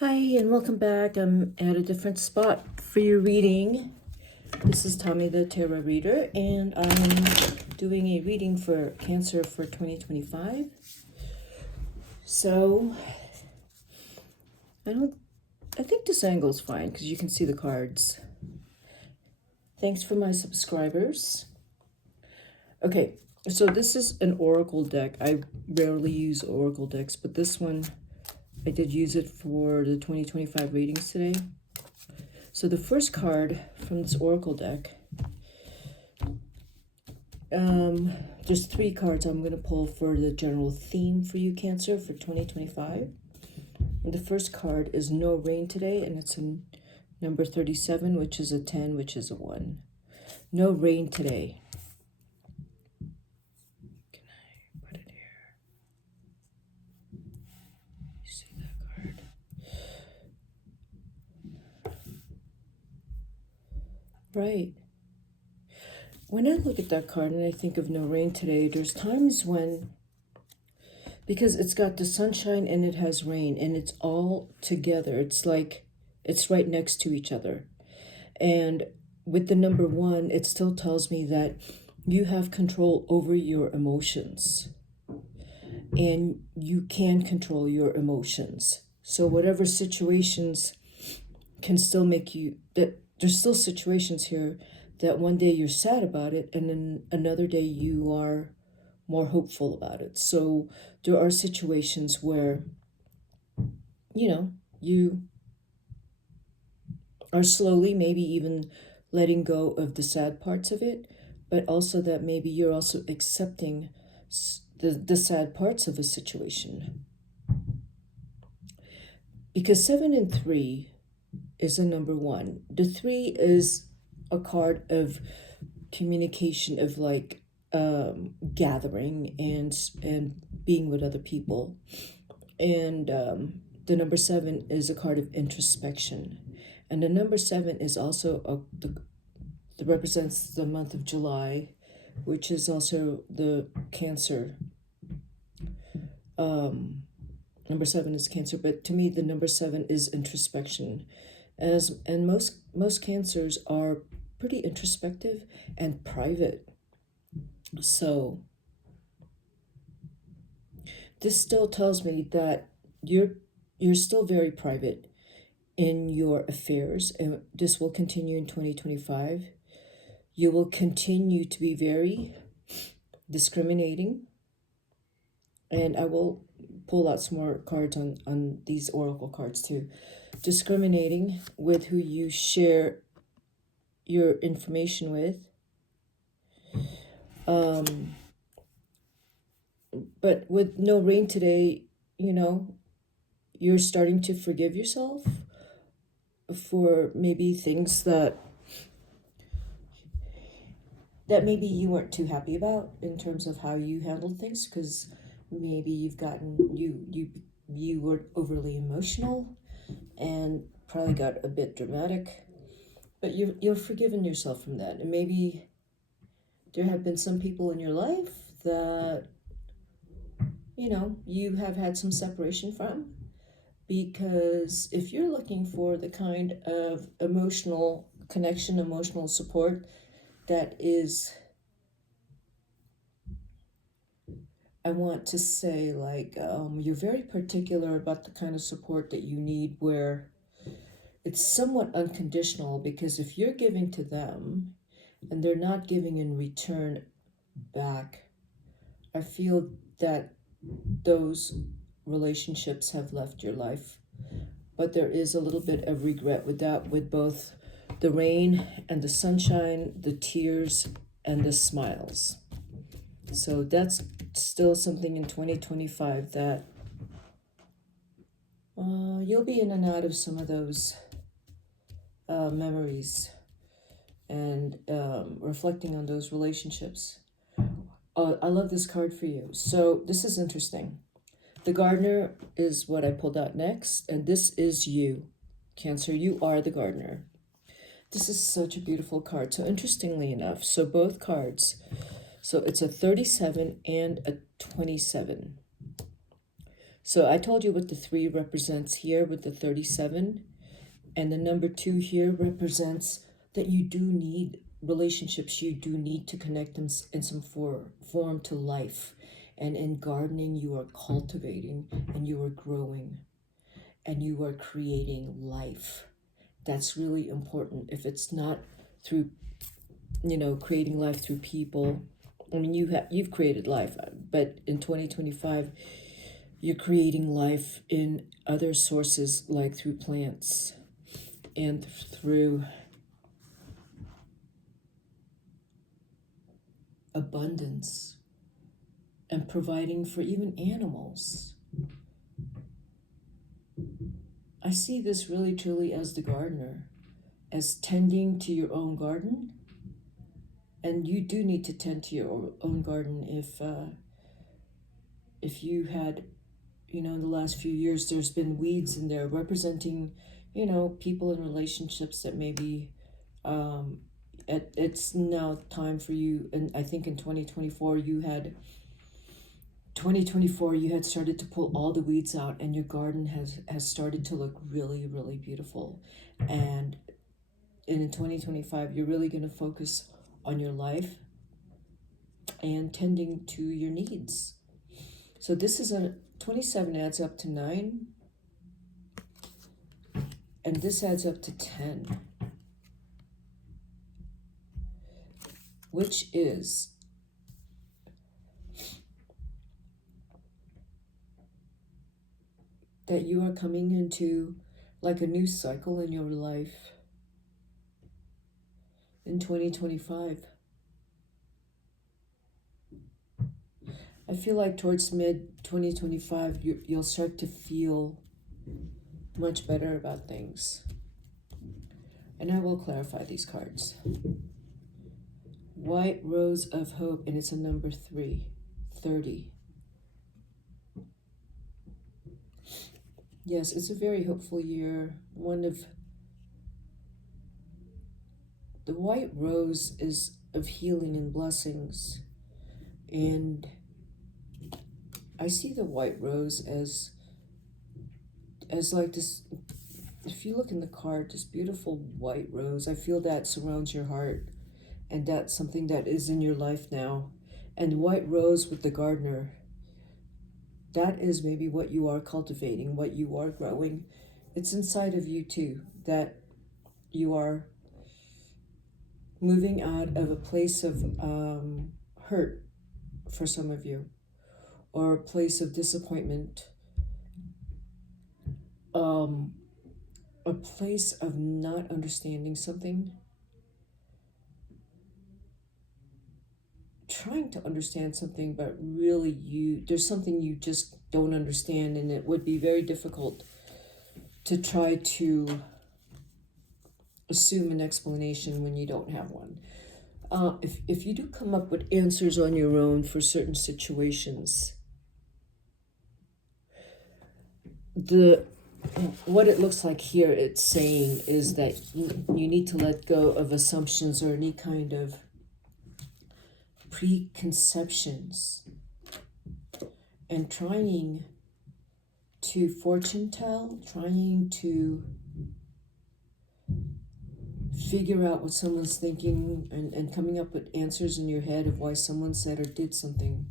Hi, and welcome back. I'm at a different spot for your reading. This is Tommy the Tarot Reader, and I'm doing a reading for Cancer for 2025. So, I think this angle is fine because you can see the cards. Thanks for my subscribers. Okay, so this is an oracle deck. I rarely use oracle decks, but this one, I did use it for the 2025 readings today. So the first card from this oracle deck, there's three cards I'm going to pull for the general theme for you, Cancer, for 2025. And the first card is No Rain Today, and it's in number 37, which is a 10, which is a 1. No rain today. Can I put it here? You see that card? Right. When I look at that card and I think of No Rain Today, there's times when, because it's got the sunshine and it has rain and it's all together. It's like it's right next to each other. And with the number 1, it still tells me that you have control over your emotions and you can control your emotions. So whatever situations can still make you, that there's still situations here that one day you're sad about it and then another day you are more hopeful about it. So there are situations where, you are slowly maybe even letting go of the sad parts of it, but also that maybe you're also accepting the sad parts of a situation. Because 7 and 3 is a number 1. The 3 is a card of communication, of like gathering and being with other people. And the number 7 is a card of introspection. And the number 7 is also that represents the month of July, which is also the Cancer. Number 7 is Cancer, but to me, the number 7 is introspection. And most Cancers are pretty introspective and private. So this still tells me that you're still very private in your affairs, and this will continue in 2025. You will continue to be very discriminating, and I will pull out some more cards on these oracle cards too. Discriminating with who you share your information with. But with No Rain Today, you're starting to forgive yourself for maybe things that maybe you weren't too happy about in terms of how you handled things, because maybe you were overly emotional and probably got a bit dramatic, but you've forgiven yourself from that. And maybe there have been some people in your life that you have had some separation from, because if you're looking for the kind of emotional connection, emotional support that is, I want to say, like, you're very particular about the kind of support that you need, where it's somewhat unconditional, because if you're giving to them and they're not giving in return back, I feel that those relationships have left your life. But there is a little bit of regret with that, with both the rain and the sunshine, the tears and the smiles. So that's still something in 2025 that you'll be in and out of some of those memories and reflecting on those relationships. I love this card for you. So this is interesting. The gardener is what I pulled out next, and this is you, Cancer. You are the gardener. This is such a beautiful card. So interestingly enough, so both cards, so it's a 37 and a 27. So I told you what the 3 represents here with the 37, and the number 2 here represents that you do need relationships, you do need to connect them in some form to life. And in gardening, you are cultivating and you are growing and you are creating life. That's really important. If it's not through, creating life through people, I mean, you've created life, but in 2025, you're creating life in other sources, like through plants and through abundance and providing for even animals. I see this really truly as the gardener, as tending to your own garden. And you do need to tend to your own garden. If you had, in the last few years, there's been weeds in there representing, people in relationships that maybe it's now time for you. And I think in 2024 you had started to pull all the weeds out, and your garden has started to look really, really beautiful. And in 2025 you're really going to focus on your life and tending to your needs. So this is a 27 adds up to 9, and this adds up to 10, which is that you are coming into like a new cycle in your life in 2025. I feel like towards mid 2025, you'll start to feel much better about things. And I will clarify these cards. White Rose of Hope, and it's a number 3, 30. Yes, it's a very hopeful year. The white rose is of healing and blessings. And I see the white rose as like this. If you look in the card, this beautiful white rose, I feel that surrounds your heart, and that's something that is in your life now. And white rose with the gardener, that is maybe what you are cultivating, what you are growing. It's inside of you too, that you are moving out of a place of hurt for some of you, or a place of disappointment, a place of not understanding something, trying to understand something, but really there's something you just don't understand, and it would be very difficult to try to assume an explanation when you don't have one. If you do come up with answers on your own for certain situations, what it looks like here, it's saying is that you need to let go of assumptions or any kind of preconceptions, and trying to fortune tell, trying to figure out what someone's thinking, and coming up with answers in your head of why someone said or did something.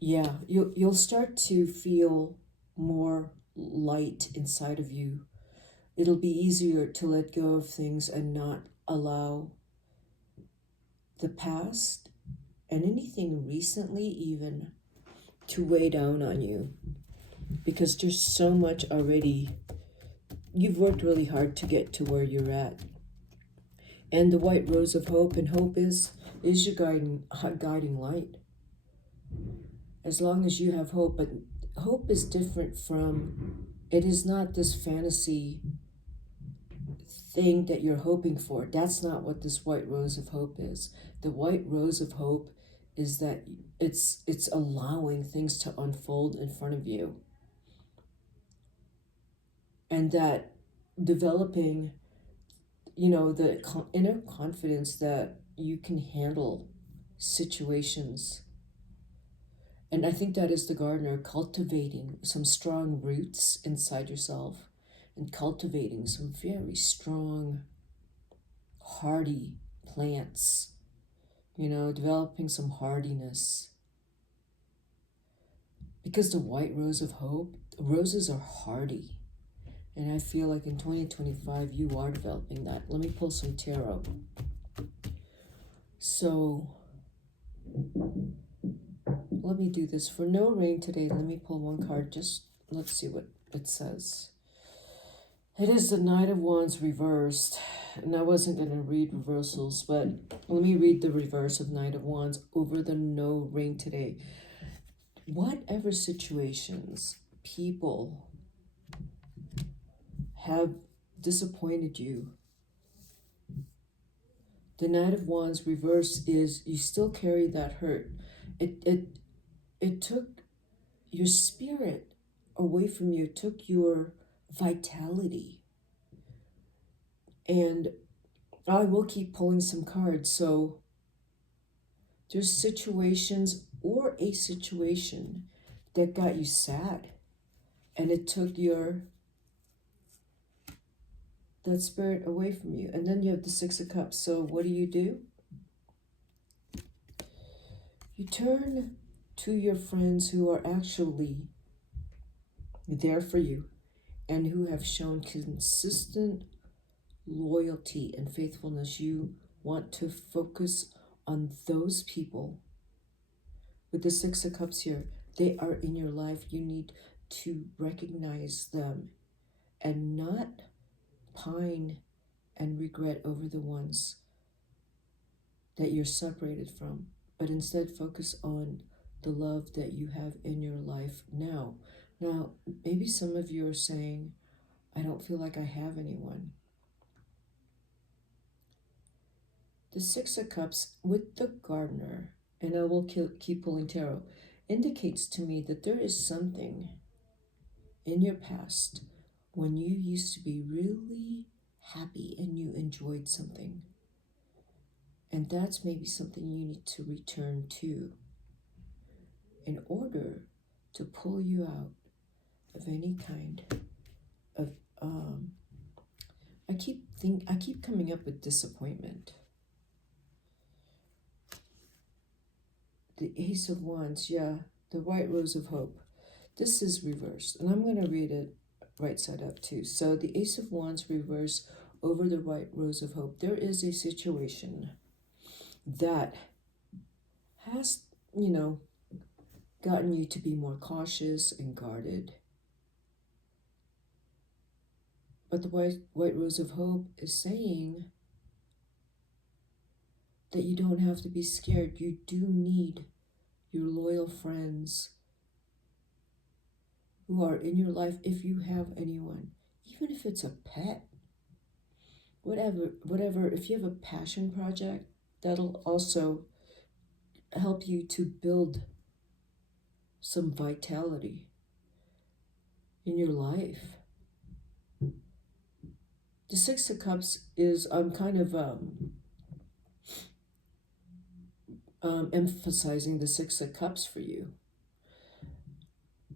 Yeah, you'll start to feel more light inside of you. It'll be easier to let go of things and not allow the past and anything recently even to weigh down on you, because there's so much already. You've worked really hard to get to where you're at. And the white rose of hope, and hope is your guiding light. As long as you have hope, but hope is different from, it is not this fantasy thing that you're hoping for. That's not what this white rose of hope is. The white rose of hope is that it's allowing things to unfold in front of you, and that developing, the inner confidence that you can handle situations And I think that is the gardener cultivating some strong roots inside yourself and cultivating some very strong, hardy plants, developing some hardiness. Because the white rose of hope, roses are hardy. And I feel like in 2025, you are developing that. Let me pull some tarot. So, let me do this. For no rain today, let me pull one card. Just let's see what it says. It is the Knight of Wands reversed. And I wasn't going to read reversals, but let me read the reverse of Knight of Wands over the no rain today. Whatever situations, people have disappointed you, the Knight of Wands reverse is you still carry that hurt. It took your spirit away from you, it took your vitality. And I will keep pulling some cards. So there's situations or a situation that got you sad, and it took that spirit away from you. And then you have the Six of Cups. So what do? You turn to your friends who are actually there for you and who have shown consistent loyalty and faithfulness. You want to focus on those people. With the Six of Cups here, they are in your life. You need to recognize them and not pine and regret over the ones that you're separated from, but instead focus on the love that you have in your life now. Now, maybe some of you are saying, I don't feel like I have anyone. The Six of Cups with the gardener, and I will keep pulling tarot, indicates to me that there is something in your past when you used to be really happy and you enjoyed something. And that's maybe something you need to return to in order to pull you out of any kind of I keep coming up with disappointment. The Ace of Wands, yeah, the White Rose of Hope. This is reversed, and I'm going to read it right side up too. So the Ace of Wands reversed over the White Rose of Hope. There is a situation that has, gotten you to be more cautious and guarded. But the White Rose of Hope is saying that you don't have to be scared. You do need your loyal friends who are in your life, if you have anyone, even if it's a pet, whatever. If you have a passion project, that'll also help you to build some vitality in your life. The Six of Cups is, I'm kind of emphasizing the Six of Cups for you,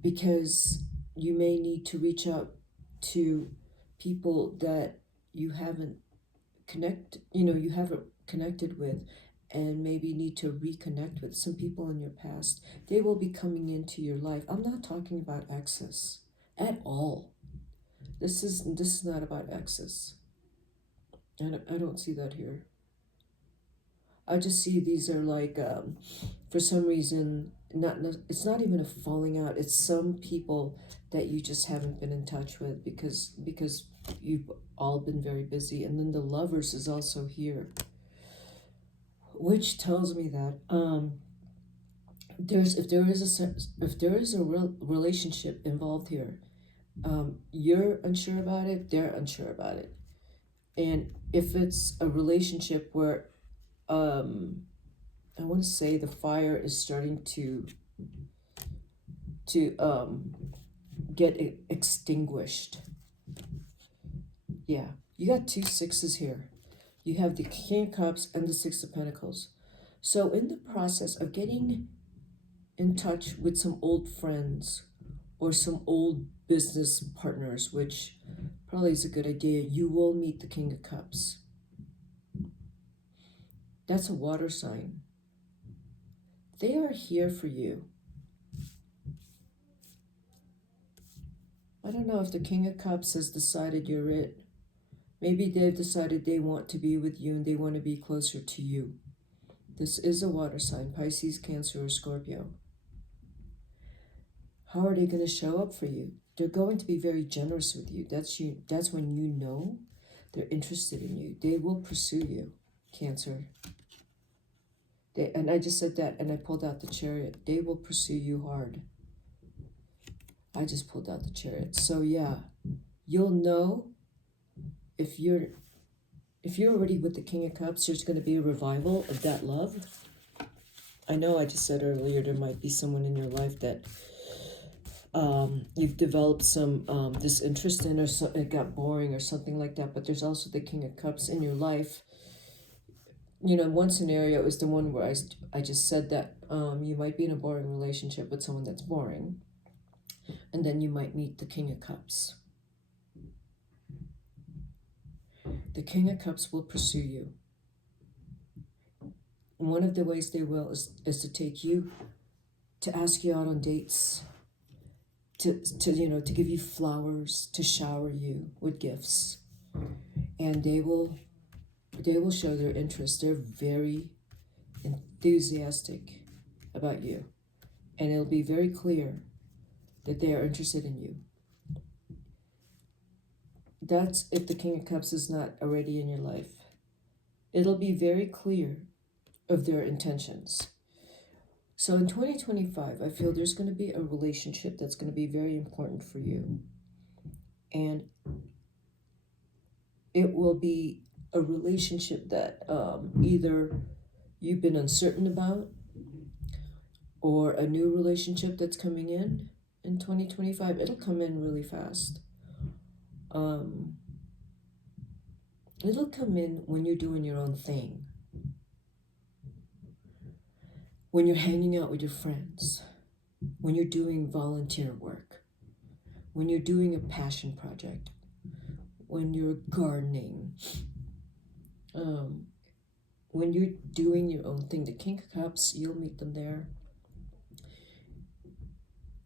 because you may need to reach out to people that you haven't connected with, and maybe need to reconnect with some people in your past. They will be coming into your life. I'm not talking about exes at all. This is not about exes. I don't see that here. I just see these are like, for some reason, it's not even a falling out. It's some people that you just haven't been in touch with because you've all been very busy. And then the Lovers is also here, which tells me that if there is a real relationship involved here, you're unsure about it, they're unsure about it. And if it's a relationship where I want to say the fire is starting to get extinguished. Yeah, you got two sixes here. You have the King of Cups and the Six of Pentacles. So in the process of getting in touch with some old friends or some old business partners, which probably is a good idea. You will meet the King of Cups. That's a water sign. They are here for you. I don't know if the King of Cups has decided you're it. Maybe they've decided they want to be with you and they want to be closer to you. This is a water sign, Pisces, Cancer, or Scorpio. How are they going to show up for you? They're going to be very generous with you. That's when you know they're interested in you. They will pursue you, Cancer. And I just said that and I pulled out the Chariot. They will pursue you hard. I just pulled out the Chariot. So yeah, you'll know if you're already with the King of Cups, there's going to be a revival of that love. I know I just said earlier there might be someone in your life that you've developed some disinterest in, or so, it got boring or something like that. But there's also the King of Cups in your life. You know, one scenario is the one where I just said that you might be in a boring relationship with someone that's boring. And then you might meet the King of Cups. The King of Cups will pursue you. And one of the ways they will is to take you, to ask you out on dates, to give you flowers, to shower you with gifts. And they will show their interest. They're very enthusiastic about you. And it'll be very clear that they are interested in you. That's if the King of Cups is not already in your life. It'll be very clear of their intentions. So in 2025, I feel there's going to be a relationship that's going to be very important for you. And it will be a relationship that either you've been uncertain about, or a new relationship that's coming in 2025. It'll come in really fast. It'll come in when you're doing your own thing. When you're hanging out with your friends. When you're doing volunteer work. When you're doing a passion project. When you're gardening. When you're doing your own thing. The King of Cups, you'll meet them there.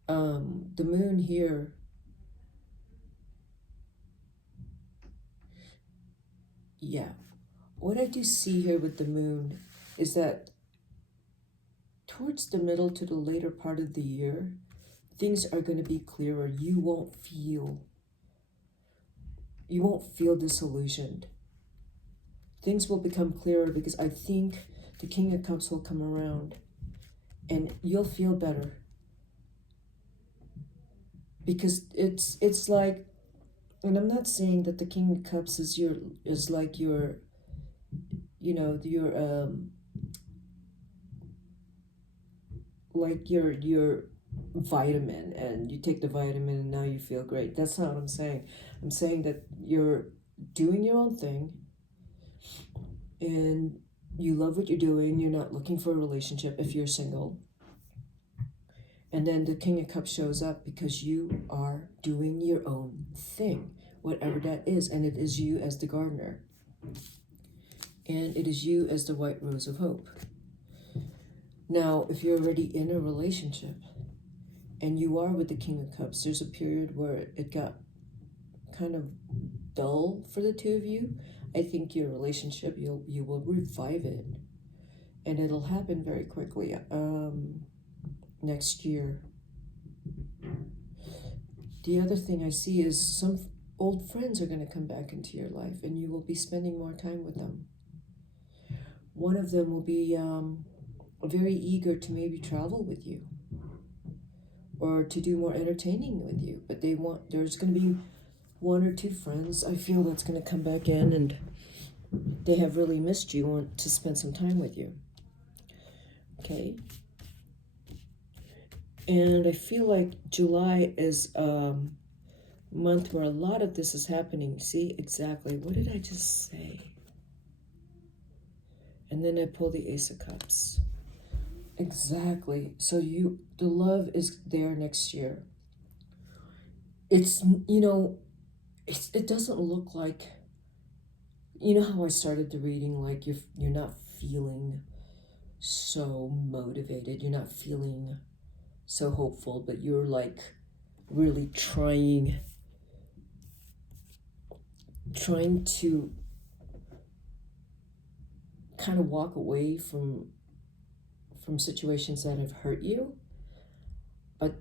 The moon here, yeah, what I do see here with the moon is that towards the middle to the later part of the year, things are going to be clearer. You won't feel disillusioned. Things will become clearer because I think the King of Cups will come around and you'll feel better. Because it's like, and I'm not saying that the King of Cups is like your vitamin, and you take the vitamin and now you feel great. That's not what I'm saying. I'm saying that you're doing your own thing and you love what you're doing. You're not looking for a relationship if you're single. And then the King of Cups shows up because you are doing your own thing, whatever that is. And it is you as the gardener. And it is you as the white rose of hope. Now, if you're already in a relationship and you are with the King of Cups, there's a period where it got kind of dull for the two of you. I think your relationship, you will revive it. And it'll happen very quickly. Next year. The other thing I see is some old friends are going to come back into your life and you will be spending more time with them. One of them will be very eager to maybe travel with you or to do more entertaining with you, but there's going to be one or two friends I feel that's going to come back in and they have really missed you, want to spend some time with you. Okay. And I feel like July is a month where a lot of this is happening. See, exactly. What did I just say? And then I pull the Ace of Cups. Exactly. So the love is there next year. It's, it doesn't look like, how I started the reading, like you're not feeling so motivated, you're not feeling so hopeful, but you're like really trying to kind of walk away from situations that have hurt you. But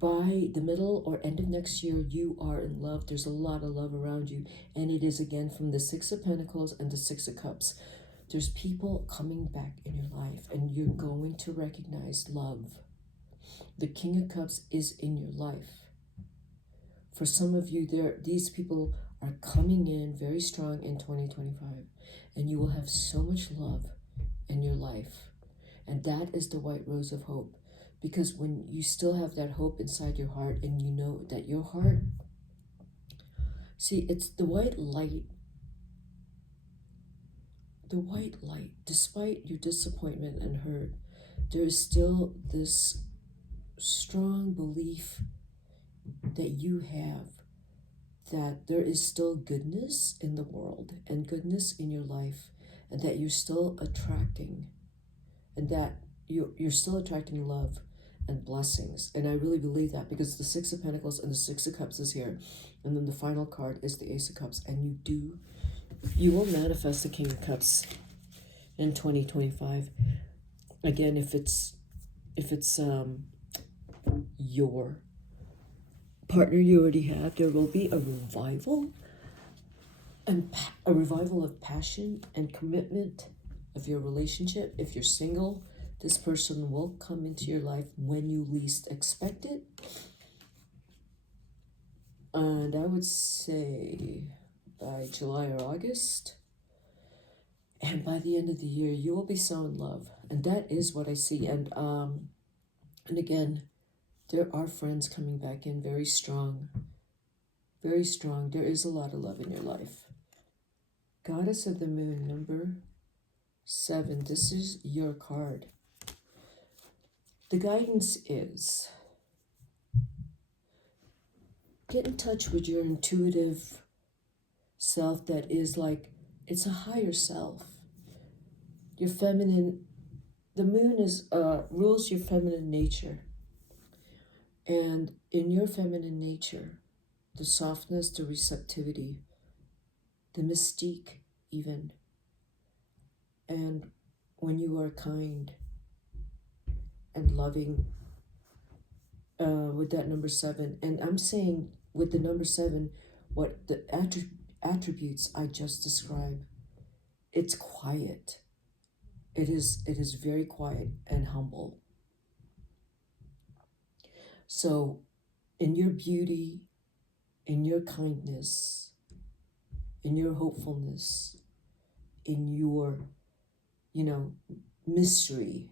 by the middle or end of next year, you are in love. There's a lot of love around you, and it is again from the Six of Pentacles and the Six of Cups. There's people coming back in your life, and you're going to recognize love. The King of Cups is in your life. For some of you, these people are coming in very strong in 2025, and you will have so much love in your life. And that is the white rose of hope. Because when you still have that hope inside your heart, and you know that your heart, see, it's the white light. The white light, despite your disappointment and hurt, there is still this strong belief that you have that there is still goodness in the world and goodness in your life, and that you're still attracting, and that you're still attracting love and blessings. And I really believe that, because the Six of Pentacles and the Six of Cups is here, and then the final card is the Ace of Cups, and you will manifest the King of Cups in 2025. Again, if it's your partner you already have, there will be a revival, and a revival of passion and commitment of your relationship. If you're single, this person will come into your life when you least expect it. And I would say by July or August. And by the end of the year, you will be so in love. And that is what I see. And again, there are friends coming back in very strong. Very strong. There is a lot of love in your life. Goddess of the Moon, number 7. This is your card. The guidance is get in touch with your intuitive self that is like, it's a higher self. Your feminine, the moon is rules your feminine nature. And in your feminine nature, the softness, the receptivity, the mystique even, and when you are kind and loving, with that number 7. And I'm saying with the number 7, what the attributes I just described, it's quiet. It is very quiet and humble. So in your beauty, in your kindness, in your hopefulness, in your, mystery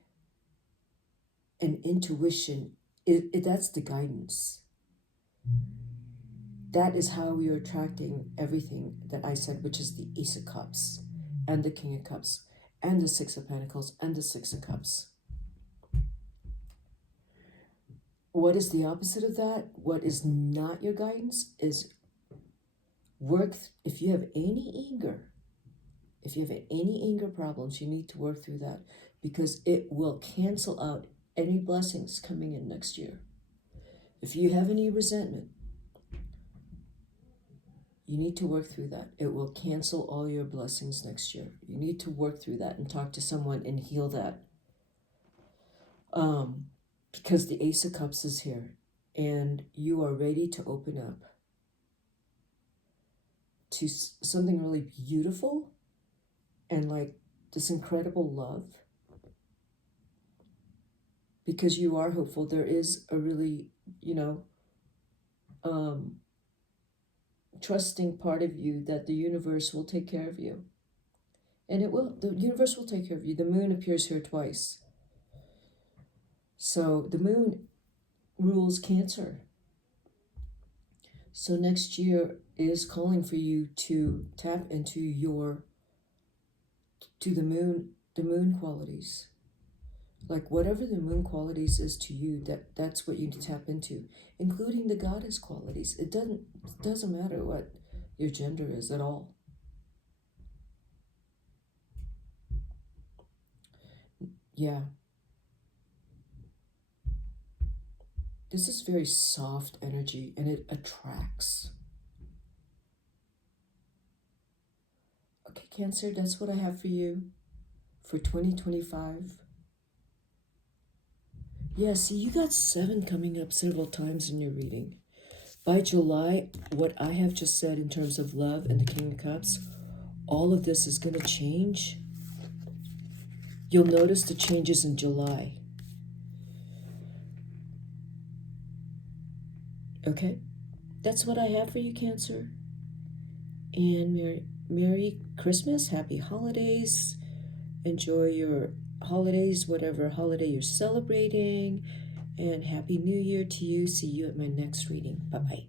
and intuition, that's the guidance. That is how we are attracting everything that I said, which is the Ace of Cups and the King of Cups and the Six of Pentacles and the Six of Cups. What is the opposite of that? What is not your guidance is if you have any anger problems, you need to work through that, because it will cancel out any blessings coming in next year. If you have any resentment, you need to work through that. It will cancel all your blessings next year. You need to work through that and talk to someone and heal that. Because the Ace of Cups is here, and you are ready to open up to something really beautiful and like this incredible love, because you are hopeful. There is a really, trusting part of you that the universe will take care of you. And it will. The universe will take care of you. The moon appears here twice. So the moon rules Cancer. So next year is calling for you to tap into the moon qualities. Like whatever the moon qualities is to you, that's what you need to tap into, including the goddess qualities. It doesn't matter what your gender is at all. Yeah, this is very soft energy and it attracts. Okay, Cancer, that's what I have for you for 2025. Yeah, see, you got 7 coming up several times in your reading. By July, what I have just said in terms of love and the King of Cups, all of this is going to change. You'll notice the changes in July. Okay? That's what I have for you, Cancer. And Merry Christmas, Happy Holidays. Enjoy your holidays, whatever holiday you're celebrating. And Happy New Year to you. See you at my next reading. Bye bye.